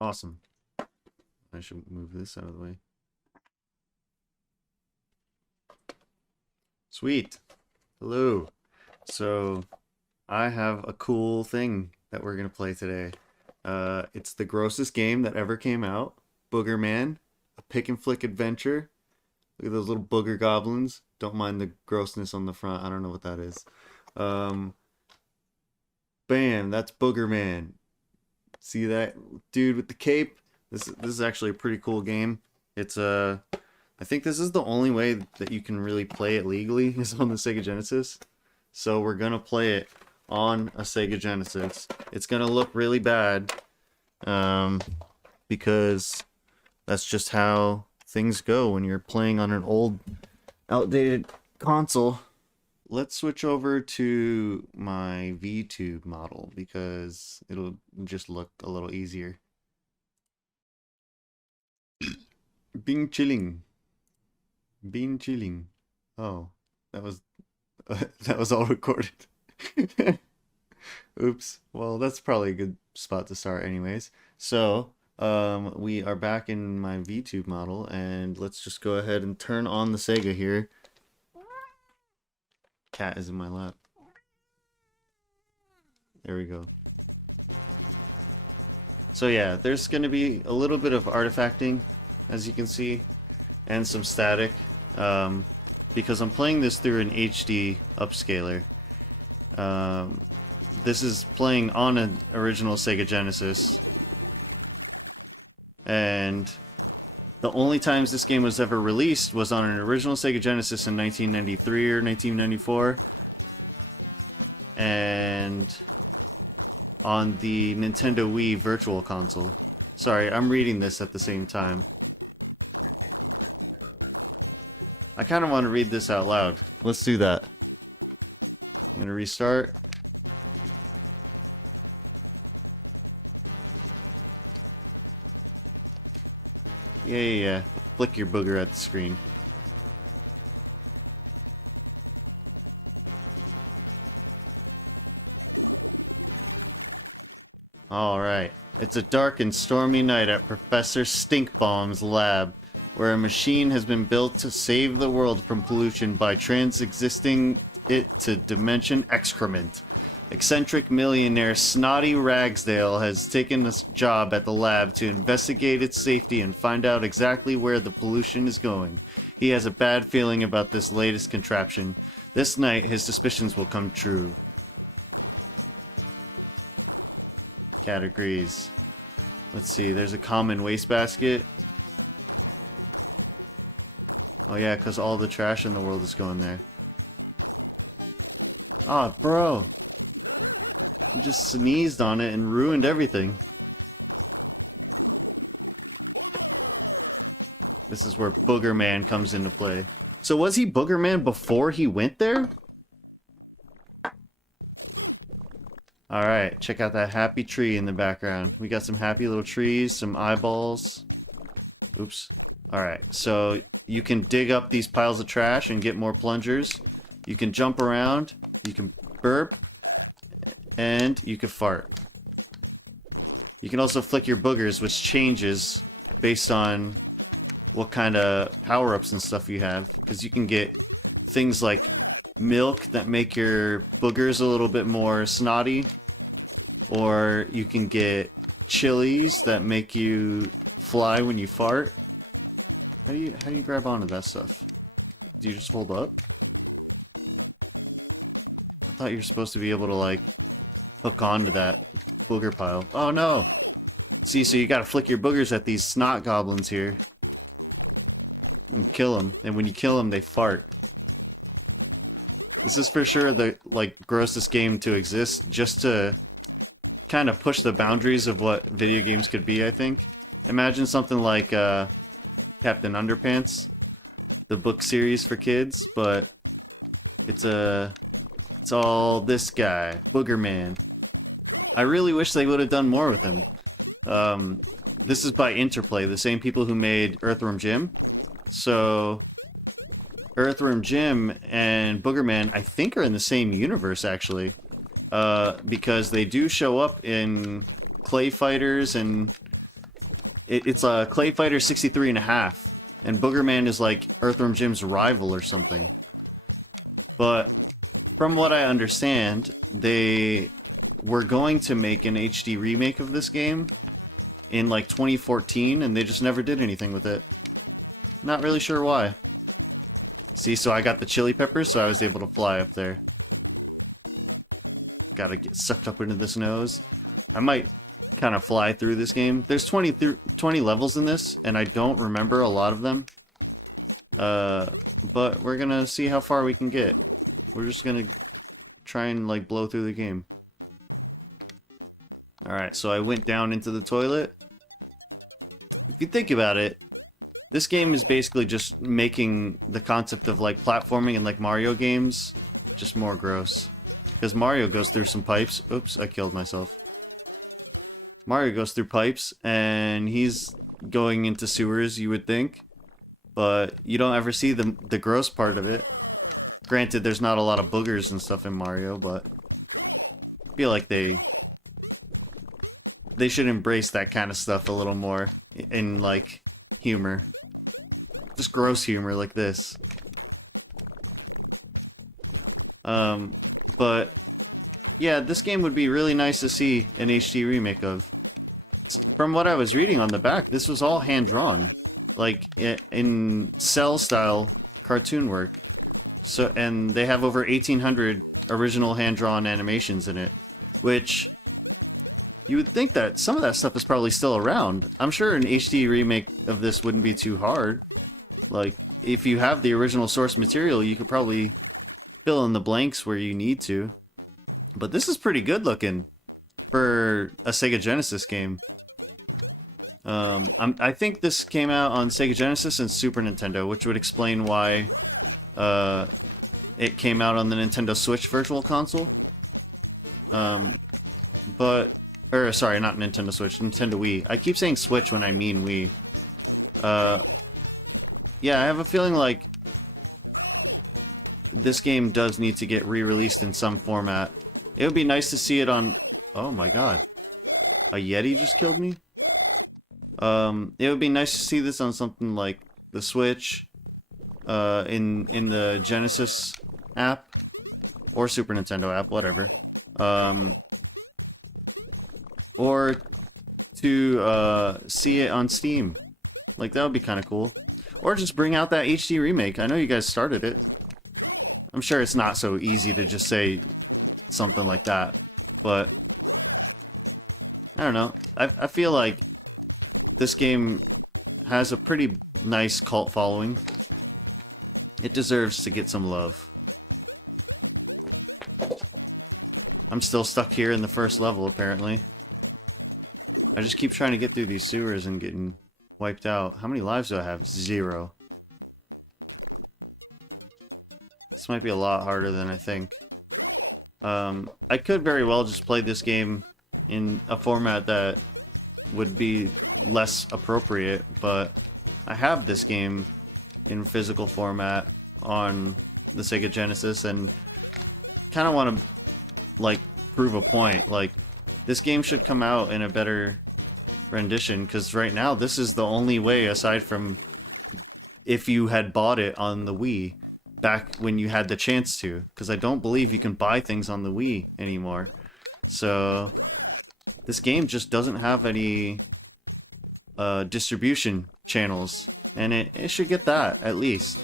Awesome. I should move this out of the way. Sweet. Hello. So, I have a cool thing that we're gonna play today. It's the grossest game that ever came out. Boogerman, a pick and flick adventure. Look at those little booger goblins. Don't mind the grossness on the front. I don't know what that is. Um, Bam, that's Boogerman. See that dude with the cape? This is actually a pretty cool game. It's I think this is the only way that you can really play it legally is on the Sega Genesis. So we're gonna play it on a Sega Genesis. It's gonna look really bad, because that's just how things go when you're playing on an old, outdated console. Let's switch over to my VTube model because it'll just look a little easier. Being chilling. Being chilling. Oh, that was that was all recorded. Oops. Well, that's probably a good spot to start anyways. So, we are back in my VTube model and let's just go ahead and turn on the Sega here. Cat is in my lap. There we go. So yeah, there's going to be a little bit of artifacting, as you can see, and some static, because I'm playing this through an HD upscaler. This is playing on an original Sega Genesis, and the only times this game was ever released was on an original Sega Genesis in 1993 or 1994, and on the Nintendo Wii Virtual Console. Sorry, I'm reading this at the same time. I kind of want to read this out loud. Let's do that. I'm going to restart. Yeah. Flick your booger at the screen. Alright. It's a dark and stormy night at Professor Stinkbomb's lab, where a machine has been built to save the world from pollution by transexisting it to dimension excrement. Eccentric millionaire Snotty Ragsdale has taken a job at the lab to investigate its safety and find out exactly where the pollution is going. He has a bad feeling about this latest contraption. This night, his suspicions will come true. Cat agrees. Let's see, there's a common wastebasket. Oh yeah, because all the trash in the world is going there. Oh, bro. I just sneezed on it and ruined everything. This is where Boogerman comes into play. So was he Boogerman before he went there? Alright, check out that happy tree in the background. We got some happy little trees, some eyeballs. Oops. Alright, so you can dig up these piles of trash and get more plungers. You can jump around, you can burp, and you can fart. You can also flick your boogers, which changes based on what kind of power-ups and stuff you have. Because you can get things like milk that make your boogers a little bit more snotty. Or you can get chilies that make you fly when you fart. How do you grab onto that stuff? Do you just hold up? I thought you were supposed to be able to, like, hook onto that booger pile. Oh no! See, so you gotta flick your boogers at these snot goblins here. And kill them. And when you kill them, they fart. This is for sure the, like, grossest game to exist, just to kind of push the boundaries of what video games could be, I think. Imagine something like, Captain Underpants, the book series for kids, but it's all this guy, Boogerman. I really wish they would have done more with him. This is by Interplay, the same people who made Earthworm Jim. So, Earthworm Jim and Boogerman, I think, are in the same universe, actually. Because they do show up in Clay Fighters and it's a Clay Fighter 63 and a half, and Boogerman is like Earthworm Jim's rival or something. But from what I understand, they were going to make an HD remake of this game in like 2014, and they just never did anything with it. Not really sure why. See, so I got the chili peppers, so I was able to fly up there. Gotta get sucked up into this nose. I might kind of fly through this game. There's 20 levels in this, and I don't remember a lot of them. But we're gonna see how far we can get. We're just gonna try and like blow through the game. Alright, so I went down into the toilet. If you think about it, this game is basically just making the concept of like platforming and like Mario games just more gross. Because Mario goes through some pipes. Oops, I killed myself. Mario goes through pipes, and he's going into sewers, you would think. But you don't ever see the gross part of it. Granted, there's not a lot of boogers and stuff in Mario, but I feel like they should embrace that kind of stuff a little more in, like, humor. Just gross humor like this. But yeah, this game would be really nice to see an HD remake of. From what I was reading on the back, this was all hand-drawn, like in cell-style cartoon work. So, and they have over 1,800 original hand-drawn animations in it, which you would think that some of that stuff is probably still around. I'm sure an HD remake of this wouldn't be too hard. Like, if you have the original source material, you could probably fill in the blanks where you need to. But this is pretty good looking for a Sega Genesis game. I think this came out on Sega Genesis and Super Nintendo, which would explain why it came out on the Nintendo Switch Virtual Console. Sorry, not Nintendo Switch, Nintendo Wii. I keep saying Switch when I mean Wii. Yeah, I have a feeling like this game does need to get re-released in some format. It would be nice to see it on... Oh my god. A Yeti just killed me? It would be nice to see this on something like the Switch, in the Genesis app, or Super Nintendo app, whatever. Or to see it on Steam. Like, that would be kind of cool. Or just bring out that HD remake. I know you guys started it. I'm sure it's not so easy to just say something like that, but I don't know. I feel like this game has a pretty nice cult following. It deserves to get some love. I'm still stuck here in the first level, apparently. I just keep trying to get through these sewers and getting wiped out. How many lives do I have? 0. This might be a lot harder than I think. I could very well just play this game in a format that would be less appropriate, but I have this game in physical format on the Sega Genesis and kind of want to, like, prove a point. Like, this game should come out in a better rendition, because right now this is the only way, aside from if you had bought it on the Wii back when you had the chance to, because I don't believe you can buy things on the Wii anymore. So this game just doesn't have any distribution channels, and it should get that, at least.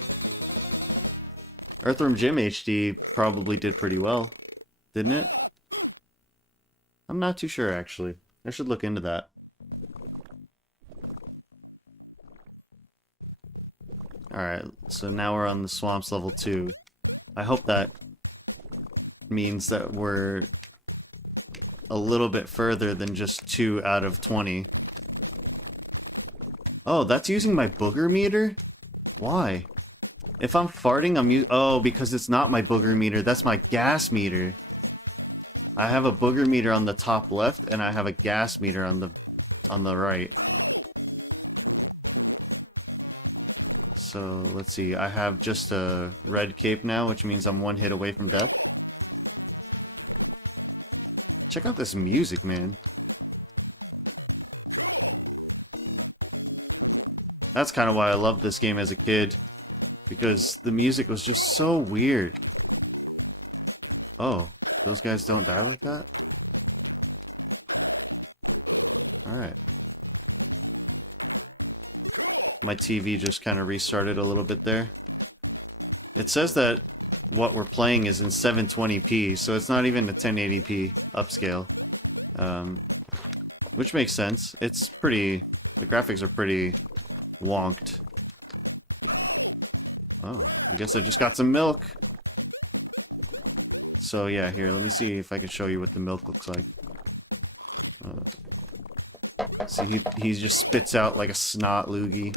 Earthworm Jim HD probably did pretty well, didn't it? I'm not too sure, actually. I should look into that. Alright, so now we're on the Swamps level 2. I hope that means that we're a little bit further than just 2 out of 20. Oh, that's using my booger meter? Why? If I'm farting, oh, because it's not my booger meter, that's my gas meter. I have a booger meter on the top left, and I have a gas meter on the right. So, let's see, I have just a red cape now, which means I'm 1 hit away from death. Check out this music, man. That's kind of why I loved this game as a kid. Because the music was just so weird. Oh, those guys don't die like that? Alright. My TV just kind of restarted a little bit there. It says that what we're playing is in 720p, so it's not even a 1080p upscale. Which makes sense. It's pretty... The graphics are pretty wonked. Oh, I guess I just got some milk. So yeah, here, let me see if I can show you what the milk looks like. See, he just spits out like a snot loogie.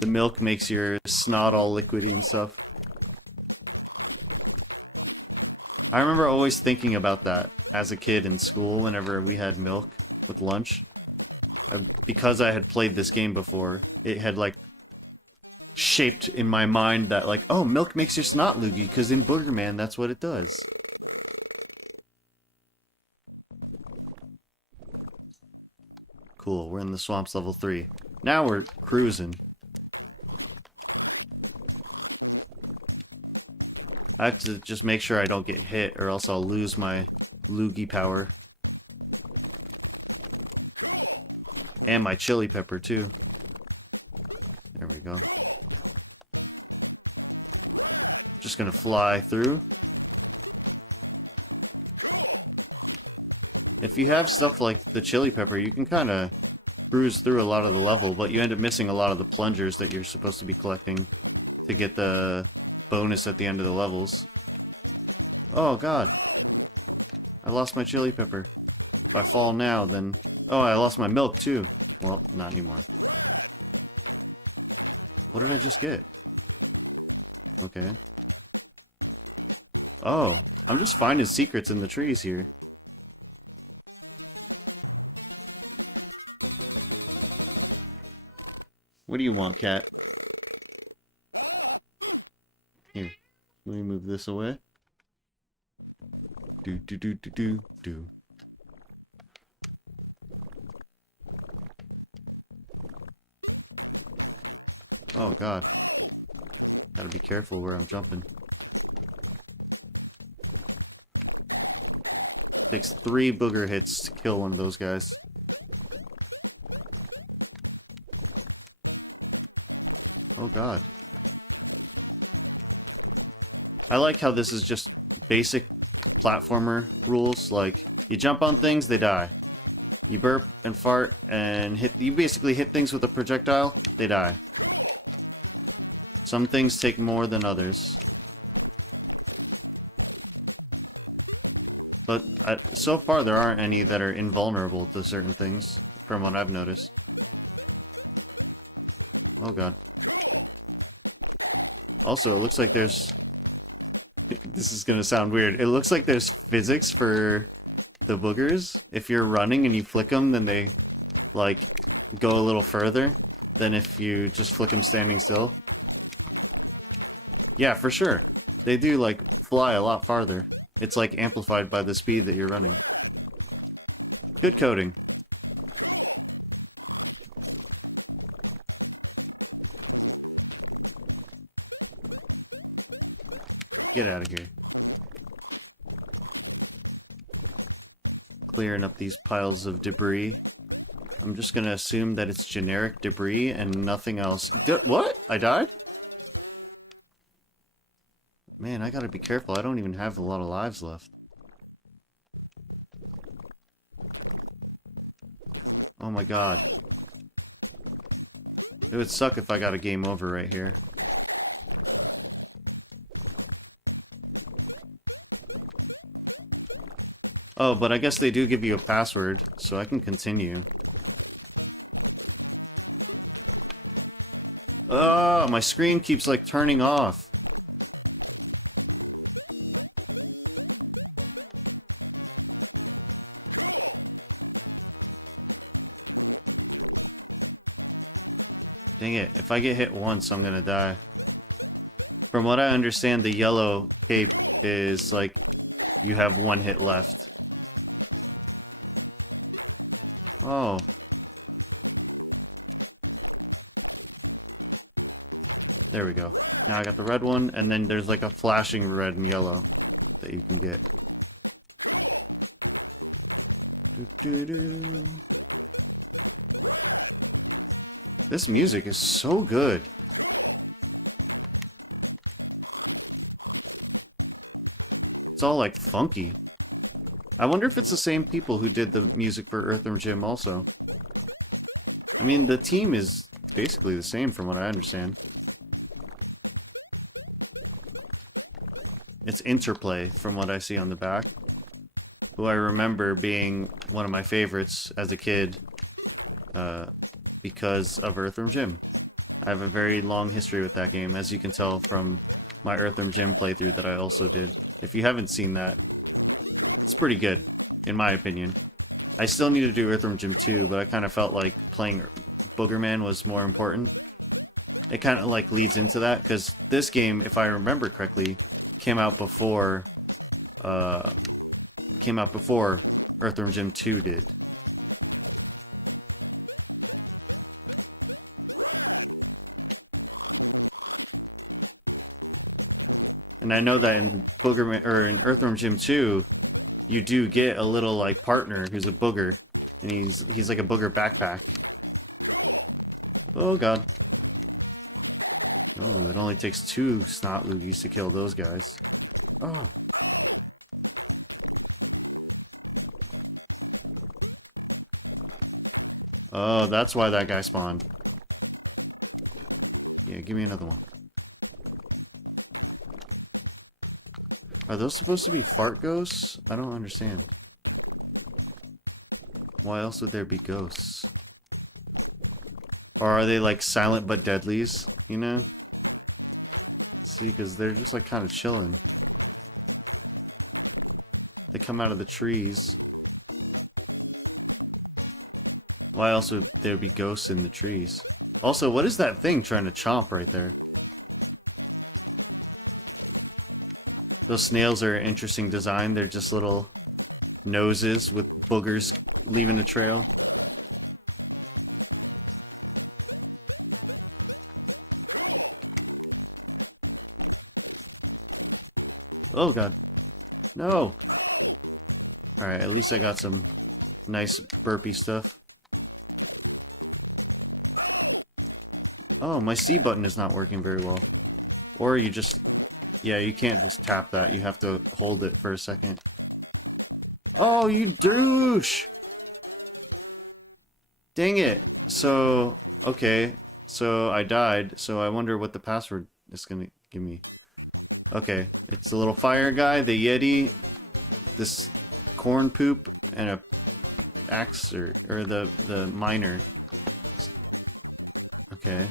The milk makes your snot all liquidy and stuff. I remember always thinking about that as a kid in school whenever we had milk with lunch. Because I had played this game before, it had like shaped in my mind that like, oh, milk makes your snot loogie, because in Boogerman that's what it does. Cool, we're in the swamps level 3. Now we're cruising. I have to just make sure I don't get hit or else I'll lose my loogie power. And my chili pepper too. There we go. Just gonna fly through. If you have stuff like the chili pepper, you can kind of cruise through a lot of the level, but you end up missing a lot of the plungers that you're supposed to be collecting to get the bonus at the end of the levels. Oh god. I lost my chili pepper. If I fall now, then... Oh, I lost my milk too. Well, not anymore. What did I just get? Okay. Oh, I'm just finding secrets in the trees here. What do you want, cat? Here, let me move this away. Do do do do do do. Oh god. Gotta be careful where I'm jumping. Takes 3 booger hits to kill one of those guys. Oh god. I like how this is just basic platformer rules, like you jump on things, they die. You burp and fart and you basically hit things with a projectile, they die. Some things take more than others. But so far there aren't any that are invulnerable to certain things, from what I've noticed. Oh god. Also, it looks like there's... This is gonna sound weird. It looks like there's physics for the boogers. If you're running and you flick them, then they, like, go a little further than if you just flick them standing still. Yeah, for sure. They do, like, fly a lot farther. It's, like, amplified by the speed that you're running. Good coding. Get out of here. Clearing up these piles of debris. I'm just gonna assume that it's generic debris and nothing else. What? I died? Man, I gotta be careful. I don't even have a lot of lives left. Oh my god. It would suck if I got a game over right here. Oh, but I guess they do give you a password, so I can continue. Oh, my screen keeps, like, turning off. Dang it, if I get hit once, I'm gonna die. From what I understand, the yellow cape is, like, you have 1 hit left. Oh. There we go. Now I got the red one, and then there's like a flashing red and yellow that you can get. This music is so good. It's all like funky. I wonder if it's the same people who did the music for Earthworm Jim also. I mean, the team is basically the same from what I understand. It's Interplay from what I see on the back, who I remember being one of my favorites as a kid because of Earthworm Jim. I have a very long history with that game, as you can tell from my Earthworm Jim playthrough that I also did. If you haven't seen that, it's pretty good, in my opinion. I still need to do Earthworm Jim 2, but I kind of felt like playing Boogerman was more important. It kind of like leads into that, because this game, if I remember correctly, came out before Earthworm Jim 2 did. And I know that in Boogerman, or in Earthworm Jim 2, you do get a little like partner who's a booger, and he's like a booger backpack. Oh god. Oh, it only takes 2 snot loogies to kill those guys. Oh. Oh, that's why that guy spawned. Yeah, give me another one. Are those supposed to be fart ghosts? I don't understand. Why else would there be ghosts? Or are they like silent but deadlies, you know? See, because they're just like kind of chilling. They come out of the trees. Why else would there be ghosts in the trees? Also, what is that thing trying to chomp right there? Those snails are an interesting design. They're just little noses with boogers leaving a trail. Oh god. No! Alright, at least I got some nice burpy stuff. Oh, my C button is not working very well. Or you just... Yeah, you can't just tap that. You have to hold it for a second. Oh, you douche! Dang it. So, okay. So, I died. So, I wonder what the password is going to give me. Okay. It's the little fire guy, the Yeti, this corn poop, and a axe, or the miner. Okay.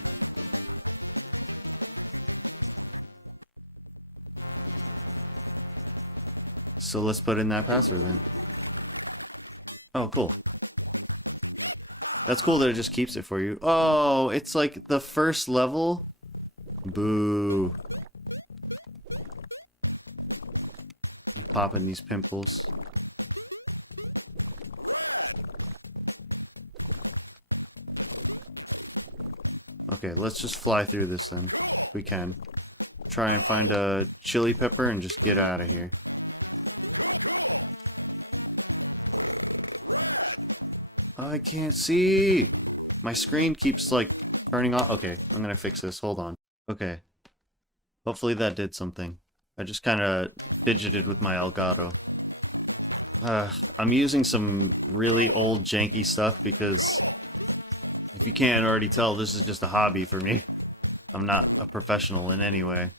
So let's put in that password then. Oh, cool. That's cool that it just keeps it for you. Oh, it's like the first level? Boo. I'm popping these pimples. Okay, let's just fly through this then, if we can. Try and find a chili pepper and just get out of here. I can't see! My screen keeps, like, turning off. Okay, I'm gonna fix this. Hold on. Okay. Hopefully that did something. I just kind of fidgeted with my Elgato. I'm using some really old janky stuff because, if you can't already tell, this is just a hobby for me. I'm not a professional in any way.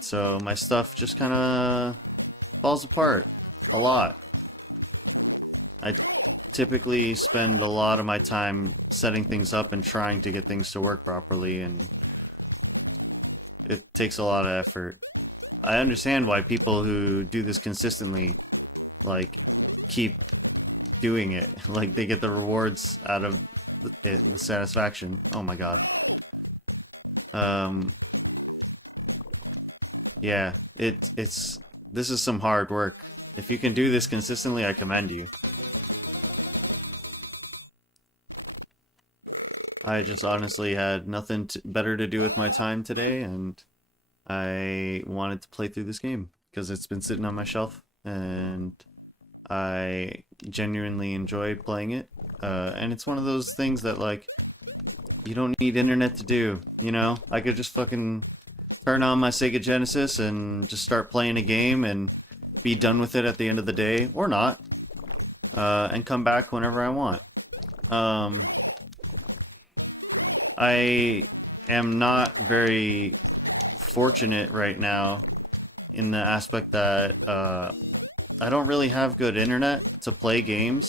So my stuff just kind of falls apart a lot. I typically spend a lot of my time setting things up and trying to get things to work properly, and it takes a lot of effort. I understand why people who do this consistently, like, keep doing it. Like, they get the rewards out of the satisfaction. Oh my god. Yeah, this is some hard work. If you can do this consistently, I commend you. I just honestly had nothing better to do with my time today, and I wanted to play through this game because it's been sitting on my shelf, and I genuinely enjoy playing it. And it's one of those things that, like, you don't need internet to do, you know? I could just fucking turn on my Sega Genesis and just start playing a game and be done with it at the end of the day, or not, and come back whenever I want. I am not very fortunate right now in the aspect that I don't really have good internet to play games,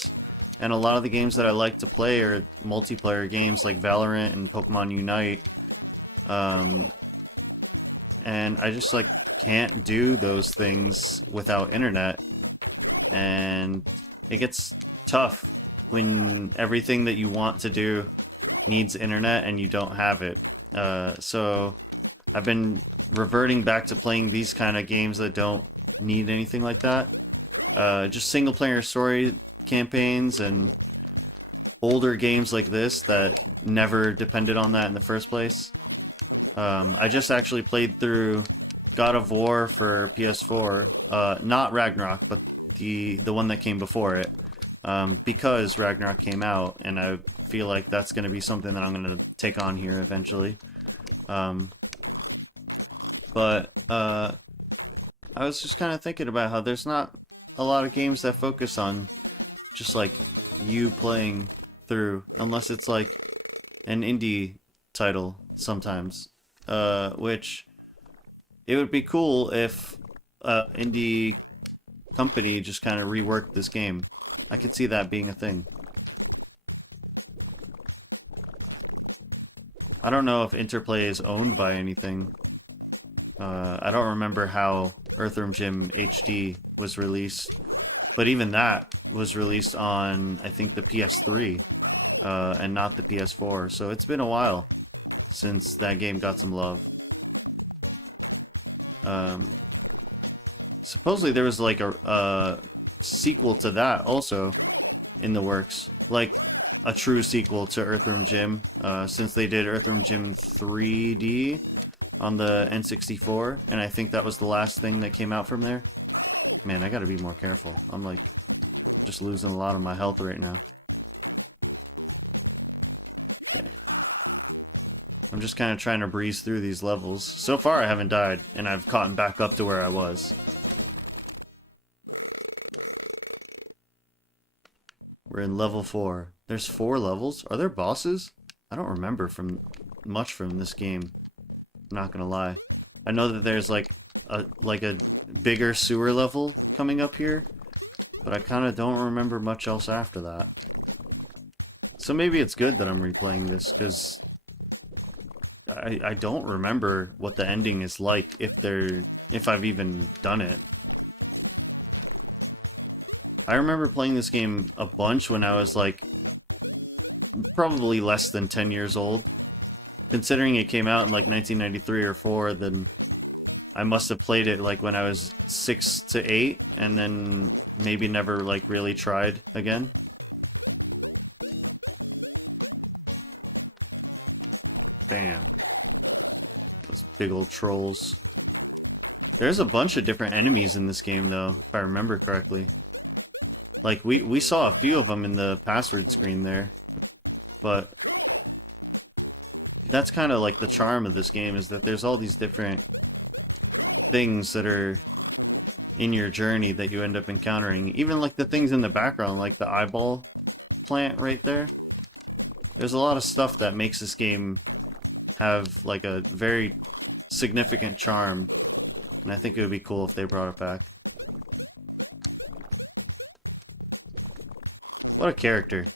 and a lot of the games that I like to play are multiplayer games like Valorant and Pokemon Unite, and I just like can't do those things without internet, and it gets tough when everything that you want to do needs internet and you don't have it. So I've been reverting back to playing these kind of games that don't need anything like that. Just single player story campaigns and older games like this that never depended on that in the first place. I just actually played through God of War for PS4, not Ragnarok, but the one that came before it, because Ragnarok came out, and I feel like that's going to be something that I'm going to take on here eventually. But I was just kind of thinking about how there's not a lot of games that focus on just like you playing through, unless it's like an indie title sometimes, which it would be cool if indie company just kind of reworked this game. I could see that being a thing. I don't know if Interplay is owned by anything. I don't remember how Earthworm Jim HD was released, but even that was released on, I think, the PS3, and not the PS4, so it's been a while since that game got some love. Supposedly there was like a sequel to that also in the works, like a true sequel to Earthworm Jim, since they did Earthworm Jim 3D on the N64, and I think that was the last thing that came out from there. Man, I gotta be more careful. I'm like just losing a lot of my health right now. Okay. I'm just kind of trying to breeze through these levels. So far I haven't died, and I've gotten back up to where I was. We're in level 4. There's 4 levels? Are there bosses? I don't remember much from this game. I'm not gonna lie. I know that there's like a bigger sewer level coming up here, but I kind of don't remember much else after that. So maybe it's good that I'm replaying this, because I don't remember what the ending is like, if I've even done it. I remember playing this game a bunch when I was like probably less than 10 years old. Considering it came out in like 1993 or 4, then I must have played it like when I was 6 to 8, and then maybe never like really tried again. Bam. Those big old trolls. There's a bunch of different enemies in this game though, if I remember correctly. Like, we saw a few of them in the password screen there, but that's kind of like the charm of this game, is that there's all these different things that are in your journey that you end up encountering. Even like the things in the background, like the eyeball plant right there. There's a lot of stuff that makes this game have like a very significant charm, and I think it would be cool if they brought it back. What a character.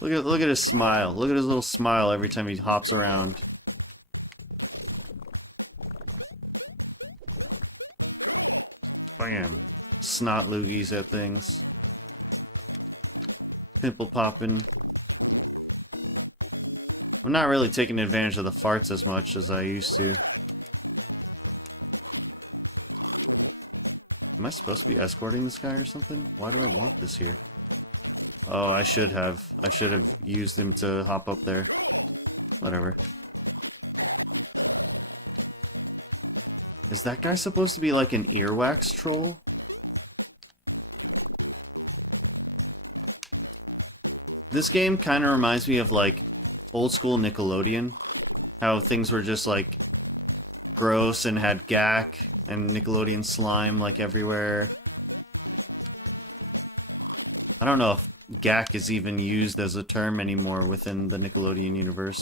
Look at his smile. Look at his little smile every time he hops around. Bam. Snot loogies at things. Pimple popping. I'm not really taking advantage of the farts as much as I used to. Am I supposed to be escorting this guy or something? Why do I want this here? Oh, I should have used him to hop up there. Whatever. Is that guy supposed to be like an earwax troll? This game kind of reminds me of like old school Nickelodeon. How things were just like gross and had gack and Nickelodeon slime like everywhere. I don't know if gack is even used as a term anymore within the Nickelodeon universe.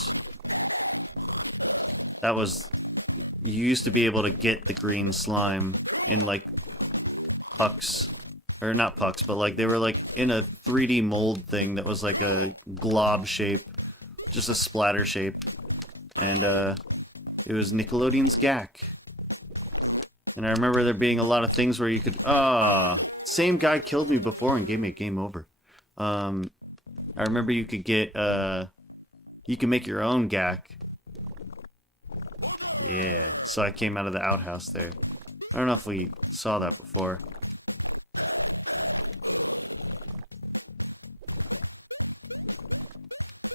That was... You used to be able to get the green slime in, like, pucks. Or not pucks, but, like, they were, like, in a 3D mold thing that was, like, a glob shape. Just a splatter shape. And, it was Nickelodeon's gack. And I remember there being a lot of things where you could... same guy killed me before and gave me a game over. I remember you could get, you can make your own gack. Yeah, so I came out of the outhouse there. I don't know if we saw that before.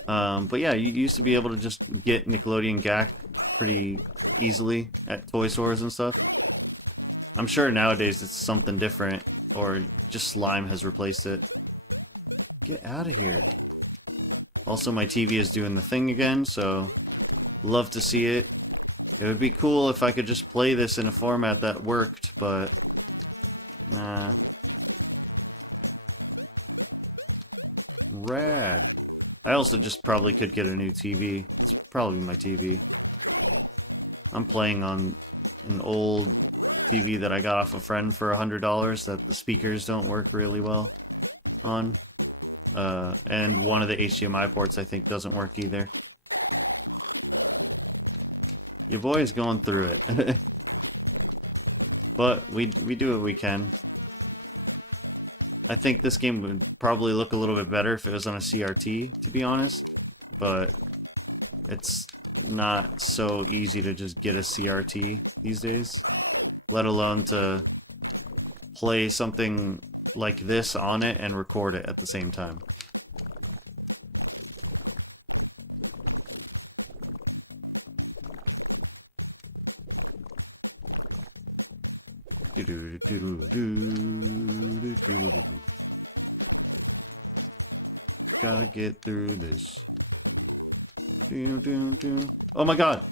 But yeah, you used to be able to just get Nickelodeon gack pretty easily at toy stores and stuff. I'm sure nowadays it's something different, or just slime has replaced it. Get out of here. Also, my TV is doing the thing again, so love to see it. It would be cool if I could just play this in a format that worked, but nah. Rad. I also just probably could get a new TV. It's probably my TV. I'm playing on an old TV that I got off a friend for $100 that the speakers don't work really well on. And one of the HDMI ports I think doesn't work either. Your boy is going through it. But we do what we can. I think this game would probably look a little bit better if it was on a CRT, to be honest. But it's not so easy to just get a CRT these days. Let alone to play something like this on it and record it at the same time. Gotta get through this. Oh my god!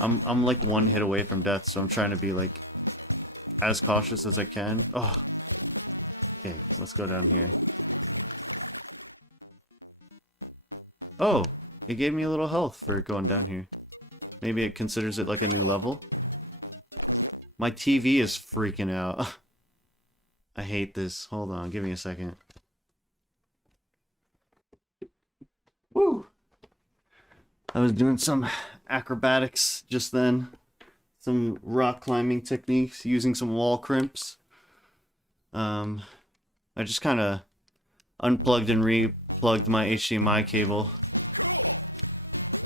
I'm like one hit away from death, so I'm trying to be like as cautious as I can. Oh. Okay, let's go down here. Oh, it gave me a little health for going down here. Maybe it considers it like a new level. My TV is freaking out. I hate this. Hold on, give me a second. Woo! I was doing some acrobatics just then. Some rock climbing techniques using some wall crimps. I just kind of unplugged and replugged my HDMI cable.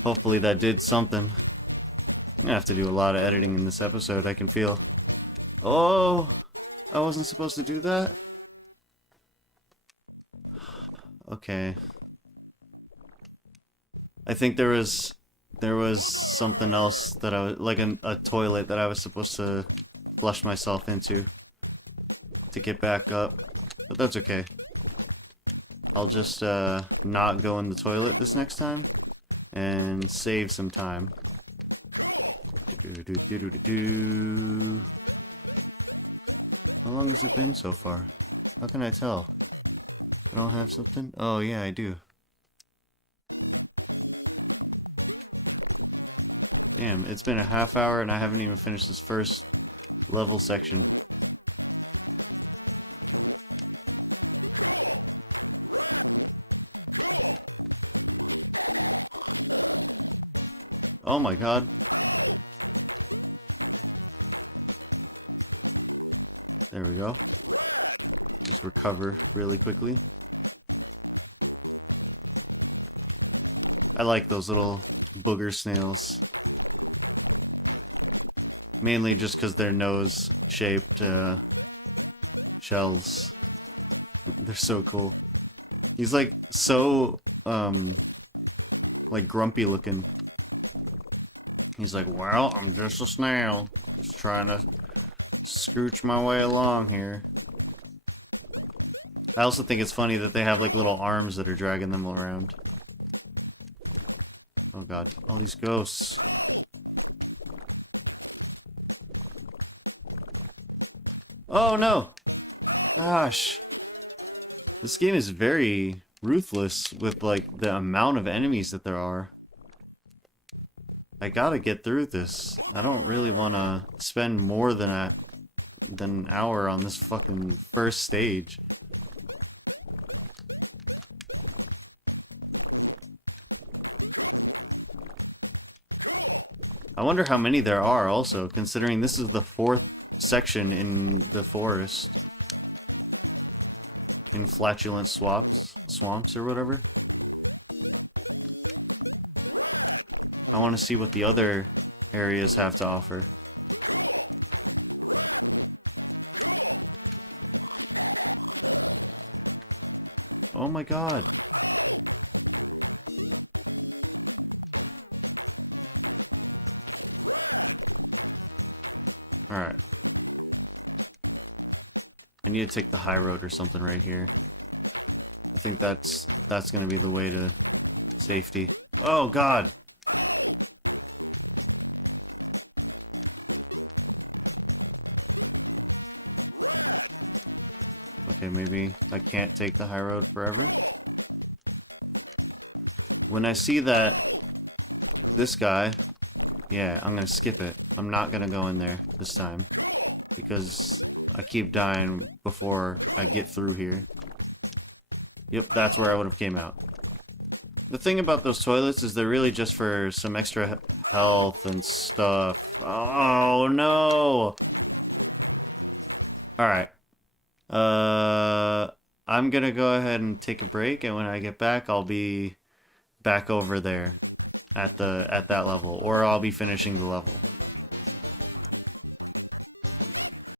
Hopefully that did something. I'm gonna have to do a lot of editing in this episode, I can feel. Oh! I wasn't supposed to do that? Okay. I think there was something else that I was, like a toilet that I was supposed to flush myself into to get back up. But that's okay. I'll just not go in the toilet this next time and save some time. How long has it been so far? How can I tell? I don't have something? Oh yeah, I do. Damn, it's been a half hour and I haven't even finished this first level section. Oh my god. There we go. Just recover really quickly. I like those little booger snails. Mainly just because they're nose-shaped shells. They're so cool. He's like so, like grumpy looking. He's like, well, I'm just a snail. Just trying to scooch my way along here. I also think it's funny that they have like little arms that are dragging them around. Oh god, all these ghosts. Oh no! Gosh. This game is very ruthless with like the amount of enemies that there are. I gotta get through this. I don't really want to spend more than an hour on this fucking first stage. I wonder how many there are also, considering this is the 4th section in the forest. In Flatulent swamps or whatever. I want to see what the other areas have to offer. Oh my god. Alright. I need to take the high road or something right here. I think that's gonna be the way to safety. Oh god! Okay, maybe I can't take the high road forever. When I see that this guy, yeah, I'm gonna skip it. I'm not gonna go in there this time because I keep dying before I get through here. Yep, that's where I would have came out. The thing about those toilets is they're really just for some extra health and stuff. Oh no! Alright. I'm gonna go ahead and take a break, and when I get back, I'll be back over there at that level, or I'll be finishing the level.